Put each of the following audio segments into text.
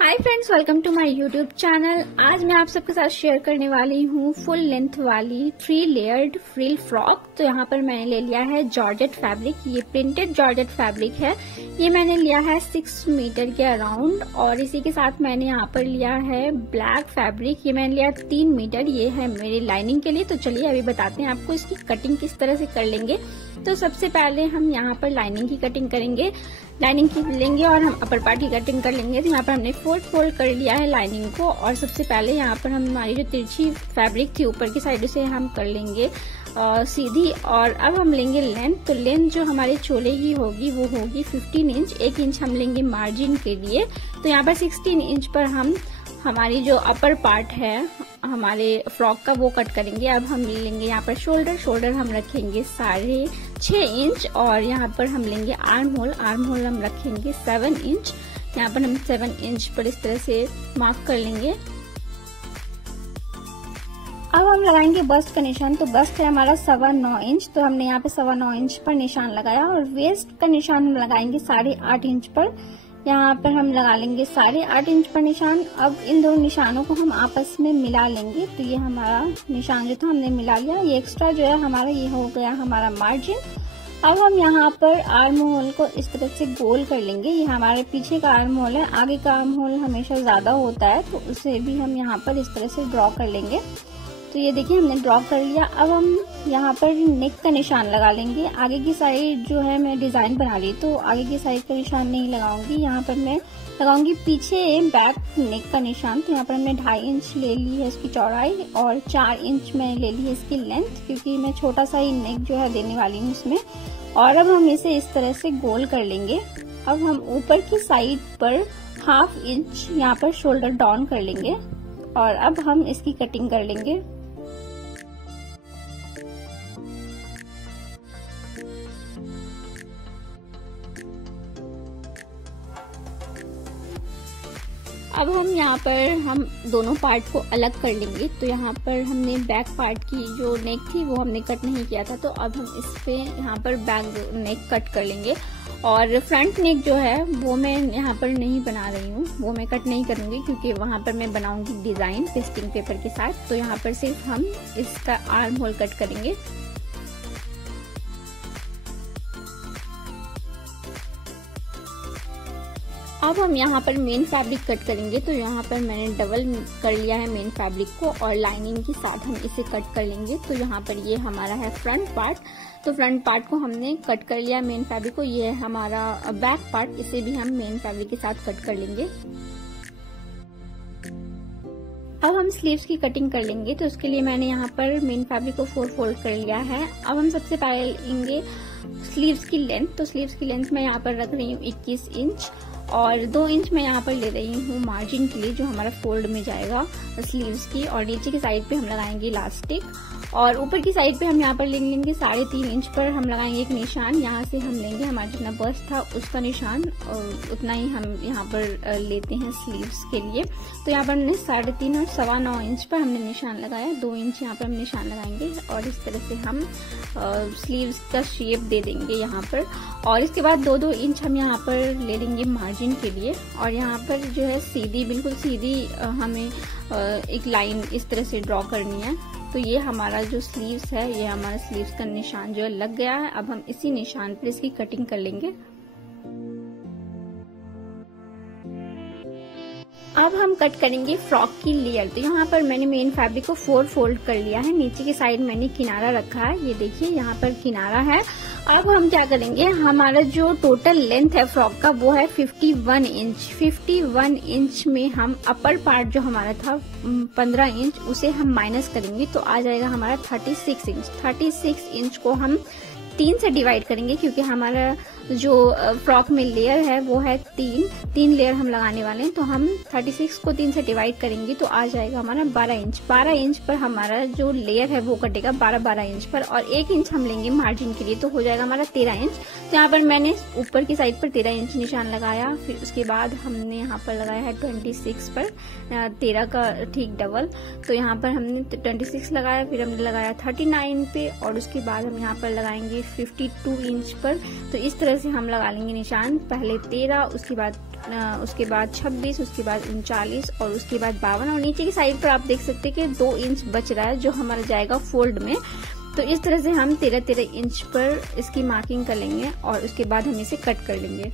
Hi friends, welcome to my YouTube channel. आज मैं आप सबके साथ शेयर करने वाली हूँ फुल लेंथ वाली 3 लेयर्ड फ्रिल फ्रॉक। तो यहाँ पर मैंने ले लिया है जॉर्जेट फैब्रिक। ये प्रिंटेड जॉर्जेट फैब्रिक है। ये मैंने लिया है 6 मीटर के अराउंड, और इसी के साथ मैंने यहाँ पर लिया है ब्लैक फैब्रिक। ये मैंने लिया 3 मीटर। ये है मेरी लाइनिंग के लिए। तो चलिए अभी बताते हैं आपको इसकी कटिंग किस तरह से कर लेंगे। तो सबसे पहले हम यहाँ पर लाइनिंग की कटिंग करेंगे। लाइनिंग की लेंगे और हम अपर पार्ट की कटिंग कर लेंगे। तो यहाँ पर हमने 4 फोल्ड कर लिया है लाइनिंग को, और सबसे पहले यहाँ पर हम हमारी जो तिरछी फैब्रिक थी ऊपर की साइड से हम कर लेंगे सीधी। और अब हम लेंगे लेंथ। तो लेंथ जो हमारे चोले की होगी वो होगी 15 इंच। 1 इंच हम लेंगे मार्जिन के लिए। तो यहाँ पर 16 इंच पर हम हमारी जो अपर पार्ट है हमारे फ्रॉक का वो कट करेंगे। अब हम लेंगे यहाँ पर शोल्डर हम रखेंगे 6.5 इंच, और यहाँ पर हम लेंगे आर्म होल हम रखेंगे 7 इंच। यहाँ पर हम 7 इंच पर इस तरह से मार्क कर लेंगे। अब हम लगाएंगे बस्ट का निशान। तो बस्ट है हमारा 9.25 इंच, तो हमने यहाँ पे 9.25 इंच पर निशान लगाया, और वेस्ट का निशान हम लगाएंगे 8.5 इंच पर। यहाँ पर हम लगा लेंगे 8.5 इंच पर निशान। अब इन दोनों निशानों को हम आपस में मिला लेंगे। तो ये हमारा निशान जो था हमने मिला लिया। ये एक्स्ट्रा जो है हमारा ये हो गया हमारा मार्जिन। अब हम यहाँ पर आर्म होल को इस तरह से गोल कर लेंगे। ये हमारे पीछे का आर्म होल है, आगे का आर्म होल हमेशा ज्यादा होता है, तो उसे भी हम यहाँ पर इस तरह से ड्रॉ कर लेंगे। तो ये देखिए हमने ड्रॉ कर लिया। अब हम यहाँ पर नेक का निशान लगा लेंगे। आगे की साइड जो है मैं डिजाइन बना ली, तो आगे की साइड का निशान नहीं लगाऊंगी। यहाँ पर मैं लगाऊंगी पीछे बैक नेक का निशान। तो यहाँ पर हमने 2.5 इंच ले ली है इसकी चौड़ाई, और 4 इंच मैंने ले ली है इसकी लेंथ, क्योंकि मैं छोटा सा ही नेक जो है देने वाली हूँ इसमें। और अब हम इसे इस तरह से गोल कर लेंगे। अब हम ऊपर की साइड पर 1/2 इंच यहाँ पर शोल्डर डाउन कर लेंगे, और अब हम इसकी कटिंग कर लेंगे। अब हम यहाँ पर हम दोनों पार्ट को अलग कर लेंगे। तो यहाँ पर हमने बैक पार्ट की जो नेक थी वो हमने कट नहीं किया था, तो अब हम इस पे यहाँ पर बैक नेक कट कर लेंगे। और फ्रंट नेक जो है वो मैं यहाँ पर नहीं बना रही हूँ, वो मैं कट नहीं करूंगी, क्योंकि वहां पर मैं बनाऊंगी डिजाइन पेस्टिंग पेपर के साथ। तो यहाँ पर सिर्फ हम इसका आर्म होल कट करेंगे। अब हम यहाँ पर मेन फैब्रिक कट करेंगे। तो यहाँ पर मैंने डबल कर लिया है मेन फैब्रिक को, और लाइनिंग के साथ हम इसे कट कर लेंगे। तो यहाँ पर ये हमारा है फ्रंट पार्ट। तो फ्रंट पार्ट को हमने कट कर लिया मेन फैब्रिक को। ये है हमारा बैक पार्ट, इसे भी हम मेन फैब्रिक के साथ कट कर लेंगे। अब हम स्लीव्स की कटिंग कर लेंगे। तो उसके लिए मैंने यहाँ पर मेन फैब्रिक को 4 फोल्ड कर लिया है। अब हम सबसे पहले लेंगे स्लीव्स की लेंथ। तो स्लीव्स की लेंथ मैं यहाँ पर रख रही हूँ 21 इंच, और 2 इंच मैं यहाँ पर ले रही हूँ मार्जिन के लिए, जो हमारा फोल्ड में जाएगा स्लीव्स की। और नीचे की साइड पे हम लगाएंगे इलास्टिक, और ऊपर की साइड पे हम यहाँ पर लेंगे 3.5 इंच पर हम लगाएंगे एक निशान। यहाँ से हम लेंगे हमारा जितना बस्ट था उसका निशान, और उतना ही हम यहाँ पर लेते हैं स्लीव्स के लिए। तो यहाँ पर हमने 3.5 और 9.25 इंच पर हमने निशान लगाया। 2 इंच यहाँ पर हम निशान लगाएंगे, और इस तरह से हम स्लीव्स का शेप दे देंगे यहाँ पर। और इसके बाद 2-2 इंच हम यहाँ पर ले लेंगे मार्जिन के लिए। और यहाँ पर जो है सीधी, बिल्कुल सीधी हमें एक लाइन इस तरह से ड्रॉ करनी है। तो ये हमारा जो स्लीव्स है, ये हमारा स्लीव्स का निशान जो है लग गया है। अब हम इसी निशान पर इसकी कटिंग कर लेंगे। अब हम कट करेंगे फ्रॉक की लेयर। तो यहाँ पर मैंने मेन फैब्रिक को 4 फोल्ड कर लिया है। नीचे की साइड मैंने किनारा रखा है, ये देखिए यहाँ पर किनारा है। अब हम क्या करेंगे, हमारा जो टोटल लेंथ है फ्रॉक का वो है 51 इंच। 51 इंच में हम अपर पार्ट जो हमारा था 15 इंच, उसे हम माइनस करेंगे तो आ जाएगा हमारा 36 इंच। 36 इंच को हम 3 से डिवाइड करेंगे, क्योंकि हमारा जो फ्रॉक में लेयर है वो है 3 लेयर हम लगाने वाले हैं। तो हम 36 को 3 से डिवाइड करेंगे तो आ जाएगा हमारा 12 इंच। 12 इंच पर हमारा जो लेयर है वो कटेगा 12 इंच पर, और 1 इंच हम लेंगे मार्जिन के लिए, तो हो जाएगा हमारा 13 इंच। तो यहाँ पर मैंने ऊपर की साइड पर 13 इंच निशान लगाया। फिर उसके बाद हमने यहाँ पर लगाया है 26 पर, 13 का ठीक डबल। तो यहाँ पर हमने 26 लगाया, फिर हमने लगाया 39 पे, और उसके बाद हम यहाँ पर लगाएंगे 52 इंच पर। तो इस तरह से हम लगा लेंगे निशान, पहले 13, उसके बाद 26, उसके बाद 39, और उसके बाद 52। और नीचे की साइड पर आप देख सकते हैं कि 2 इंच बच रहा है जो हमारा जाएगा फोल्ड में। तो इस तरह से हम 13 इंच पर इसकी मार्किंग कर लेंगे, और उसके बाद हम इसे कट कर लेंगे।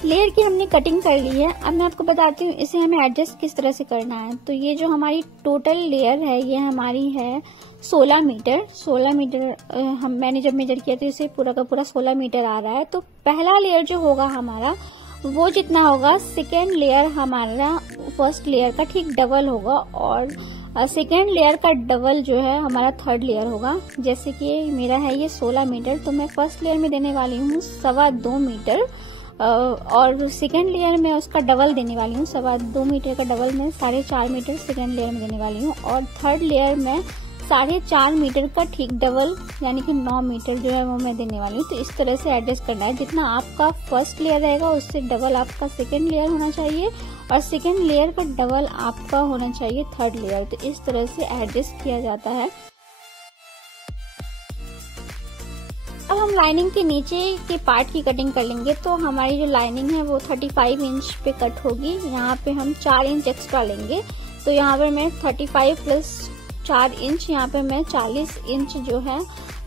लेयर की हमने कटिंग कर ली है। अब मैं आपको बताती हूँ इसे हमें एडजस्ट किस तरह से करना है। तो ये जो हमारी टोटल लेयर है ये हमारी है 16 मीटर। 16 मीटर मैंने जब मेजर किया तो इसे पूरा का पूरा 16 मीटर आ रहा है। तो पहला लेयर जो होगा हमारा वो जितना होगा, सेकेंड लेयर हमारा फर्स्ट लेयर का ठीक डबल होगा, और सेकेंड लेयर का डबल जो है हमारा थर्ड लेयर होगा। जैसे कि मेरा है ये 16 मीटर, तो मैं फर्स्ट लेयर में देने वाली हूँ 2.25 मीटर, और सेकेंड लेयर में उसका डबल देने वाली हूँ 2.25 मीटर का डबल में 4.5 मीटर सेकेंड लेयर में देने वाली हूँ, और थर्ड लेयर में 4.5 मीटर का ठीक डबल यानी कि 9 मीटर जो है वो मैं देने वाली हूँ। तो इस तरह से एडजस्ट करना है, जितना आपका फर्स्ट लेयर रहेगा उससे डबल आपका सेकेंड लेयर होना चाहिए, और सेकेंड लेयर का डबल आपका होना चाहिए थर्ड लेयर। तो इस तरह से एडजस्ट किया जाता है। अब हम लाइनिंग के नीचे के पार्ट की कटिंग कर लेंगे। तो हमारी जो लाइनिंग है वो 35 इंच पे कट होगी। यहाँ पे हम 4 इंच एक्स्ट्रा लेंगे। तो यहाँ पर मैं 35 प्लस 4 इंच, यहाँ पे मैं 40 इंच जो है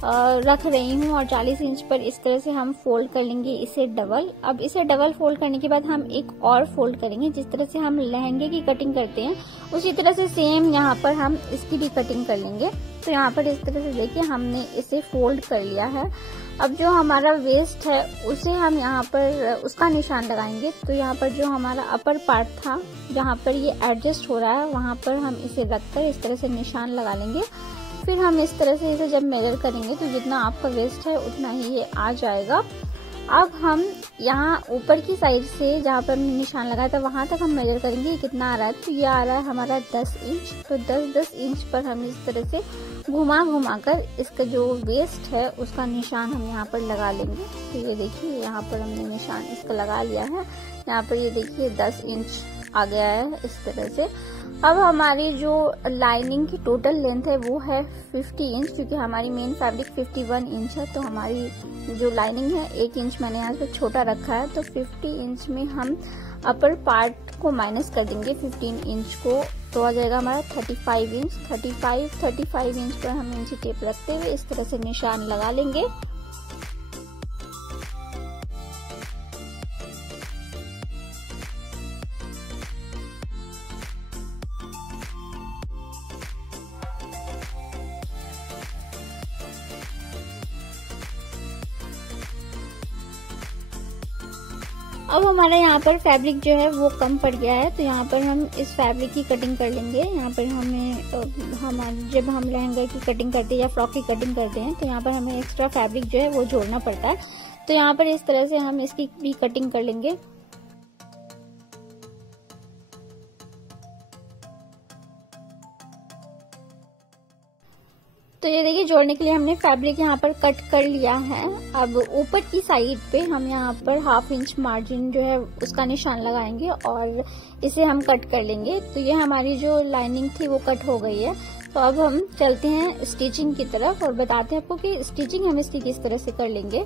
रख रही हूँ, और 40 इंच पर इस तरह से हम फोल्ड कर लेंगे इसे डबल। अब इसे डबल फोल्ड करने के बाद हम एक और फोल्ड करेंगे। जिस तरह से हम लहंगे की कटिंग करते हैं उसी तरह से सेम यहाँ पर हम इसकी भी कटिंग कर लेंगे। तो यहाँ पर इस तरह से देखिए हमने इसे फोल्ड कर लिया है। अब जो हमारा वेस्ट है उसे हम यहाँ पर उसका निशान लगाएंगे। तो यहाँ पर जो हमारा अपर पार्ट था जहाँ पर ये एडजस्ट हो रहा है वहाँ पर हम इसे रखकर इस तरह से निशान लगा लेंगे। फिर हम इस तरह से इसे जब मेजर करेंगे तो जितना आपका वेस्ट है उतना ही ये आ जाएगा। अब हम यहाँ ऊपर की साइड से जहाँ पर हमने निशान लगाया था वहां तक हम मेजर करेंगे कितना आ रहा है। तो ये आ रहा है हमारा 10 इंच। तो 10 इंच पर हम इस तरह से घुमा कर इसका जो वेस्ट है उसका निशान हम यहाँ पर लगा लेंगे। तो ये देखिए यहाँ पर हमने निशान इसका लगा लिया है। यहाँ पर ये देखिए 10 इंच आ गया है इस तरह से। अब हमारी जो लाइनिंग की टोटल लेंथ है वो है 50 इंच, क्योंकि हमारी मेन फैब्रिक 51 इंच है। तो हमारी जो लाइनिंग है 1 इंच मैंने यहाँ पे छोटा रखा है। तो 50 इंच में हम अपर पार्ट को माइनस कर देंगे 15 इंच को, तो आ जाएगा हमारा 35 इंच। 35 इंच पर हम इंची टेप रखते हुए इस तरह से निशान लगा लेंगे। अब हमारा यहाँ पर फैब्रिक जो है वो कम पड़ गया है। तो यहाँ पर हम इस फैब्रिक की कटिंग कर लेंगे। यहाँ पर जब हम लहंगा की कटिंग करते हैं या फ्रॉक की कटिंग करते हैं तो यहाँ पर हमें एक्स्ट्रा फैब्रिक जो है वो जोड़ना पड़ता है। तो यहाँ पर इस तरह से हम इसकी भी कटिंग कर लेंगे। तो ये देखिए जोड़ने के लिए हमने फैब्रिक यहाँ पर कट कर लिया है। अब ऊपर की साइड पे हम यहाँ पर 1/2 इंच मार्जिन जो है उसका निशान लगाएंगे और इसे हम कट कर लेंगे। तो ये हमारी जो लाइनिंग थी वो कट हो गई है। तो अब हम चलते हैं स्टिचिंग की तरफ और बताते हैं आपको कि स्टिचिंग हम इसकी किस तरह से कर लेंगे।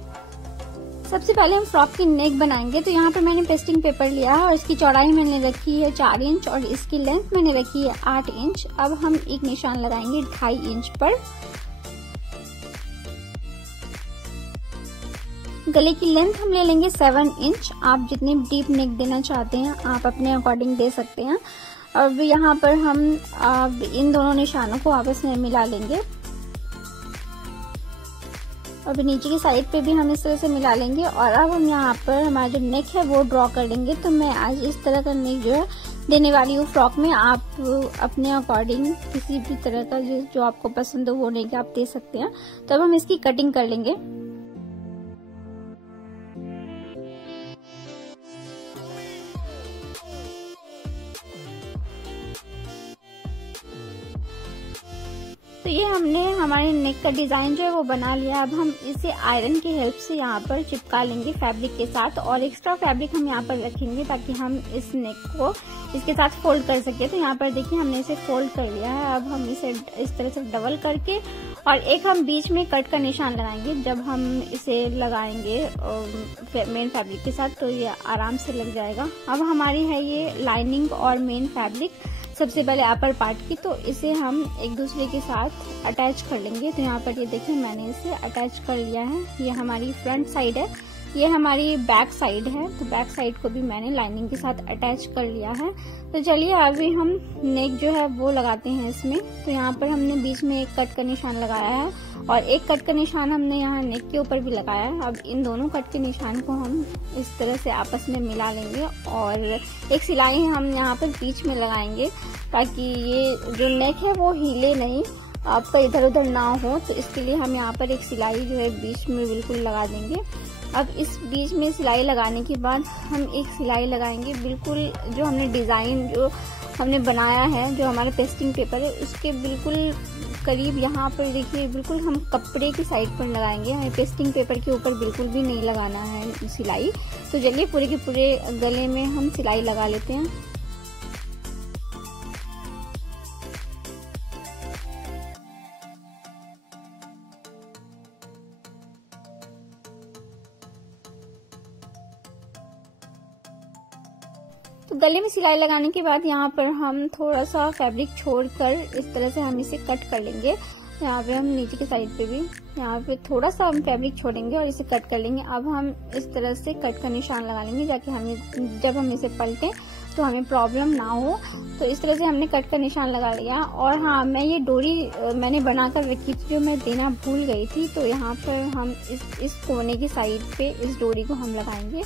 सबसे पहले हम फ्रॉक की नेक बनाएंगे। तो यहाँ पर मैंने पेस्टिंग पेपर लिया है और इसकी चौड़ाई मैंने रखी है 4 इंच और इसकी लेंथ मैंने रखी है 8 इंच। अब हम एक निशान लगाएंगे 2.5 इंच पर। गले की लेंथ हम ले लेंगे 7 इंच। आप जितनी डीप नेक देना चाहते हैं आप अपने अकॉर्डिंग दे सकते हैं। अब यहाँ पर हम इन दोनों निशानों को आपस में मिला लेंगे। अब नीचे की साइड पे भी हम इस तरह से मिला लेंगे और अब हम यहाँ पर हमारा जो नेक है वो ड्रॉ कर लेंगे। तो मैं आज इस तरह का नेक जो है देने वाली हूँ फ्रॉक में। आप अपने अकॉर्डिंग किसी भी तरह का जो आपको पसंद हो वो नेक आप दे सकते हैं। तो अब हम इसकी कटिंग कर लेंगे। तो ये हमने हमारे नेक का डिजाइन जो है वो बना लिया। अब हम इसे आयरन की हेल्प से यहाँ पर चिपका लेंगे फैब्रिक के साथ और एक्स्ट्रा फैब्रिक हम यहाँ पर रखेंगे ताकि हम इस नेक को इसके साथ फोल्ड कर सके। तो यहाँ पर देखिए हमने इसे फोल्ड कर लिया है। अब हम इसे इस तरह से डबल करके और एक हम बीच में कट का निशान लगाएंगे। जब हम इसे लगाएंगे मेन फैब्रिक के साथ तो ये आराम से लग जाएगा। अब हमारी है ये लाइनिंग और मेन फैब्रिक सबसे पहले अपर पार्ट की, तो इसे हम एक दूसरे के साथ अटैच कर लेंगे। तो यहाँ पर ये देखिए मैंने इसे अटैच कर लिया है। ये हमारी फ्रंट साइड है, ये हमारी बैक साइड है। तो बैक साइड को भी मैंने लाइनिंग के साथ अटैच कर लिया है। तो चलिए अभी हम नेक जो है वो लगाते हैं इसमें। तो यहाँ पर हमने बीच में एक कट का निशान लगाया है और एक कट का निशान हमने यहाँ नेक के ऊपर भी लगाया है। अब इन दोनों कट के निशान को हम इस तरह से आपस में मिला लेंगे और एक सिलाई हम यहाँ पर बीच में लगाएंगे ताकि ये जो नेक है वो हिले नहीं, आपका इधर उधर ना हो। तो इसके लिए हम यहाँ पर एक सिलाई जो है बीच में बिल्कुल लगा देंगे। अब इस बीच में सिलाई लगाने के बाद हम एक सिलाई लगाएंगे बिल्कुल जो हमने डिजाइन जो हमने बनाया है, जो हमारा पेस्टिंग पेपर है उसके बिल्कुल करीब यहाँ पर देखिए बिल्कुल हम कपड़े की साइड पर लगाएंगे। हमें पेस्टिंग पेपर के ऊपर बिल्कुल भी नहीं लगाना है सिलाई। तो चलिए पूरे के पूरे गले में हम सिलाई लगा लेते हैं। तो गले में सिलाई लगाने के बाद यहाँ पर हम थोड़ा सा फैब्रिक छोड़कर इस तरह से हम इसे कट कर लेंगे। यहाँ पे हम नीचे की साइड पे भी यहाँ पे थोड़ा सा हम फैब्रिक छोड़ेंगे और इसे कट कर लेंगे। अब हम इस तरह से कट का निशान लगा लेंगे ताकि हमें जब हम इसे पलटें तो हमें प्रॉब्लम ना हो। तो इस तरह से हमने कट का निशान लगा लिया। और हाँ, मैं ये डोरी मैंने बनाकर रखी थी जो मैं देना भूल गई थी। तो यहाँ पर हम इस कोने की साइड पे इस डोरी को हम लगाएंगे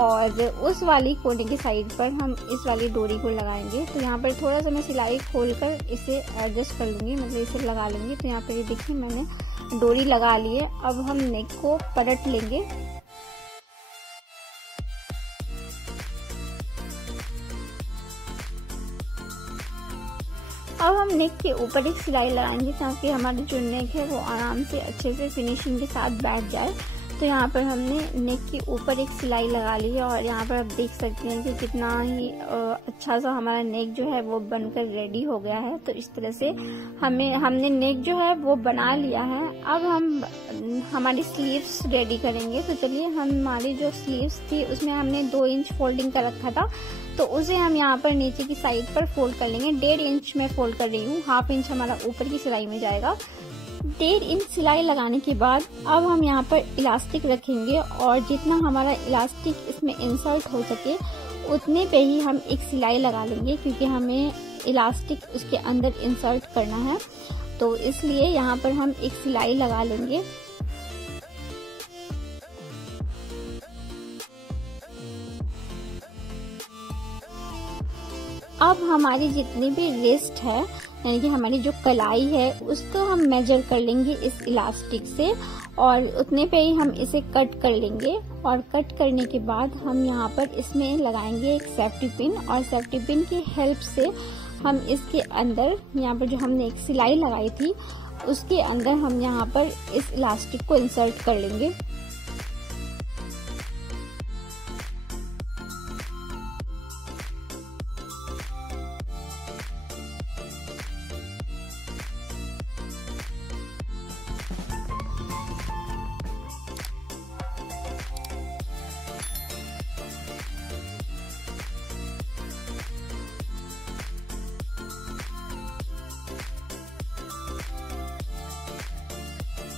और उस वाली कोने की साइड पर हम इस वाली डोरी को लगाएंगे। तो यहाँ पर थोड़ा सा मैं सिलाई खोलकर इसे एडजस्ट कर लूंगी, मतलब इसे लगा लूंगी। तो यहाँ पर ये देखिए मैंने डोरी लगा ली है। अब हम नेक को पलट लेंगे। अब हम नेक के ऊपर एक सिलाई लगाएंगे ताकि हमारी जो नेक है वो आराम से अच्छे से फिनिशिंग के साथ बैठ जाए। तो यहाँ पर हमने नेक के ऊपर एक सिलाई लगा ली है और यहाँ पर आप देख सकते हैं कि कितना ही अच्छा सा हमारा नेक जो है वो बनकर रेडी हो गया है। तो इस तरह से हमने नेक जो है वो बना लिया है। अब हम हमारी स्लीव्स रेडी करेंगे। तो चलिए हमारी जो स्लीव्स थी उसमें हमने 2 इंच फोल्डिंग का रखा था, तो उसे हम यहाँ पर नीचे की साइड पर फोल्ड कर लेंगे। 1.5 इंच में फोल्ड कर रही हूँ, 1/2 इंच हमारा ऊपर की सिलाई में जाएगा। 1.5 इंच सिलाई लगाने के बाद अब हम यहाँ पर इलास्टिक रखेंगे और जितना हमारा इलास्टिक इसमें इंसर्ट हो सके उतने पे ही हम एक सिलाई लगा लेंगे, क्योंकि हमें इलास्टिक उसके अंदर इंसर्ट करना है। तो इसलिए यहाँ पर हम एक सिलाई लगा लेंगे। अब हमारी जितनी भी रिस्ट है यानी कि हमारी जो कलाई है उसको हम मेजर कर लेंगे इस इलास्टिक से और उतने पे ही हम इसे कट कर लेंगे। और कट करने के बाद हम यहाँ पर इसमें लगाएंगे एक सेफ्टी पिन और सेफ्टी पिन की हेल्प से हम इसके अंदर यहाँ पर जो हमने एक सिलाई लगाई थी उसके अंदर हम यहाँ पर इस इलास्टिक को इंसर्ट कर लेंगे।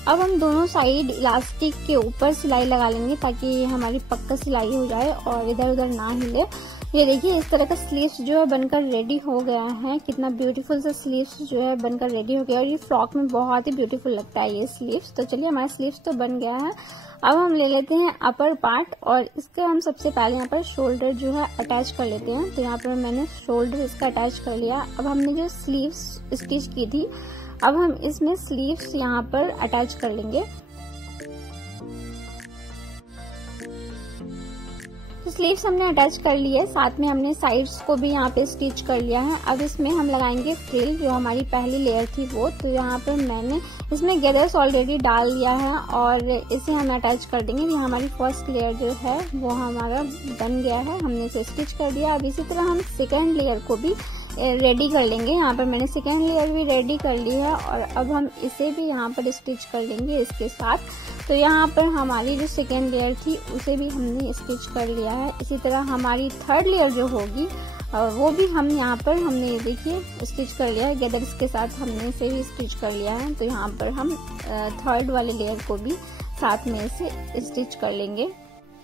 अब हम दोनों साइड इलास्टिक के ऊपर सिलाई लगा लेंगे ताकि ये हमारी पक्का सिलाई हो जाए और इधर उधर ना हिले। ये देखिए इस तरह का स्लीव्स जो है बनकर रेडी हो गया है। कितना ब्यूटीफुल सा स्लीव्स जो है बनकर रेडी हो गया और ये फ्रॉक में बहुत ही ब्यूटीफुल लगता है ये स्लीव्स। तो चलिए हमारा स्लीव्स तो बन गया है। अब हम ले लेते हैं अपर पार्ट और इसका हम सबसे पहले यहाँ पर शोल्डर जो है अटैच कर लेते हैं। तो यहाँ पर मैंने शोल्डर इसका अटैच कर लिया। अब हमने जो स्लीव्स स्टिच की थी, अब हम इसमें स्लीव्स यहाँ पर अटैच कर लेंगे। तो स्लीव्स हमने अटैच कर ली है, साथ में हमने साइड्स को भी यहाँ पे स्टिच कर लिया है। अब इसमें हम लगाएंगे फ्रिल, जो हमारी पहली लेयर थी वो। तो यहाँ पर मैंने इसमें गैदर्स ऑलरेडी डाल दिया है और इसे हम अटैच कर देंगे। ये हमारी फर्स्ट लेयर जो है वो हमारा बन गया है, हमने इसे स्टिच कर दिया। अब इसी तरह हम सेकेंड लेयर को भी रेडी कर लेंगे। यहाँ पर मैंने सेकेंड लेयर भी रेडी कर ली है और अब हम इसे भी यहाँ पर स्टिच कर लेंगे इसके साथ। तो यहाँ पर हमारी जो सेकेंड लेयर थी उसे भी हमने स्टिच कर लिया है। इसी तरह हमारी थर्ड लेयर जो होगी वो भी हम यहाँ पर हमने ये देखिए स्टिच कर लिया है, गैदर्स के साथ हमने इसे भी स्टिच कर लिया है। तो यहाँ पर हम थर्ड वाले लेयर को भी साथ में इसे स्टिच कर लेंगे।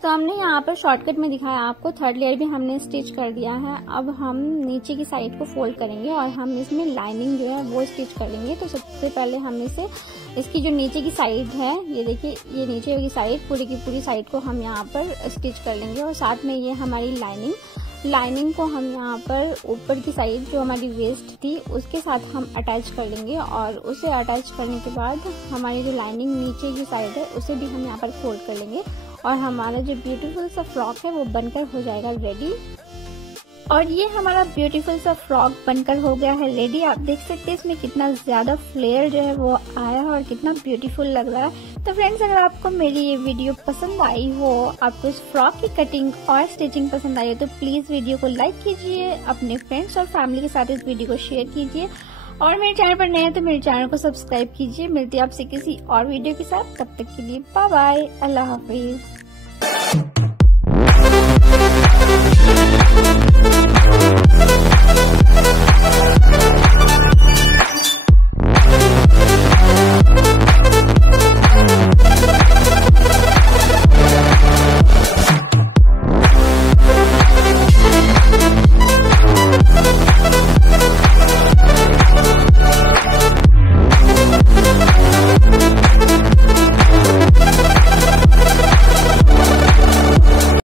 तो हमने यहाँ पर शॉर्टकट में दिखाया आपको, थर्ड लेयर भी हमने स्टिच कर दिया है। अब हम नीचे की साइड को फोल्ड करेंगे और हम इसमें लाइनिंग जो है वो स्टिच कर लेंगे। तो सबसे पहले हम इसे इसकी जो नीचे की साइड है, ये देखिए ये नीचे की साइड पूरी की पूरी साइड को हम यहाँ पर स्टिच कर लेंगे और साथ में ये हमारी लाइनिंग को हम यहाँ पर ऊपर की साइड जो हमारी वेस्ट थी उसके साथ हम अटैच कर लेंगे और उसे अटैच करने के बाद हमारी जो लाइनिंग नीचे की साइड है उसे भी हम यहाँ पर फोल्ड कर लेंगे और हमारा जो ब्यूटीफुल सा फ्रॉक है वो बनकर हो जाएगा रेडी। और ये हमारा ब्यूटीफुल सा फ्रॉक बनकर हो गया है रेडी। आप देख सकते हैं इसमें कितना ज्यादा फ्लेयर जो है वो आया है और कितना ब्यूटीफुल लग रहा है। तो फ्रेंड्स, अगर आपको मेरी ये वीडियो पसंद आई हो, आपको इस फ्रॉक की कटिंग और स्टिचिंग पसंद आई हो, तो प्लीज वीडियो को लाइक कीजिए, अपने फ्रेंड्स और फैमिली के साथ इस वीडियो को शेयर कीजिए और मेरे चैनल पर नए हैं तो मेरे चैनल को सब्सक्राइब कीजिए। मिलती है आपसे किसी और वीडियो के साथ, तब तक के लिए बाय बाय, अल्लाह हाफिज।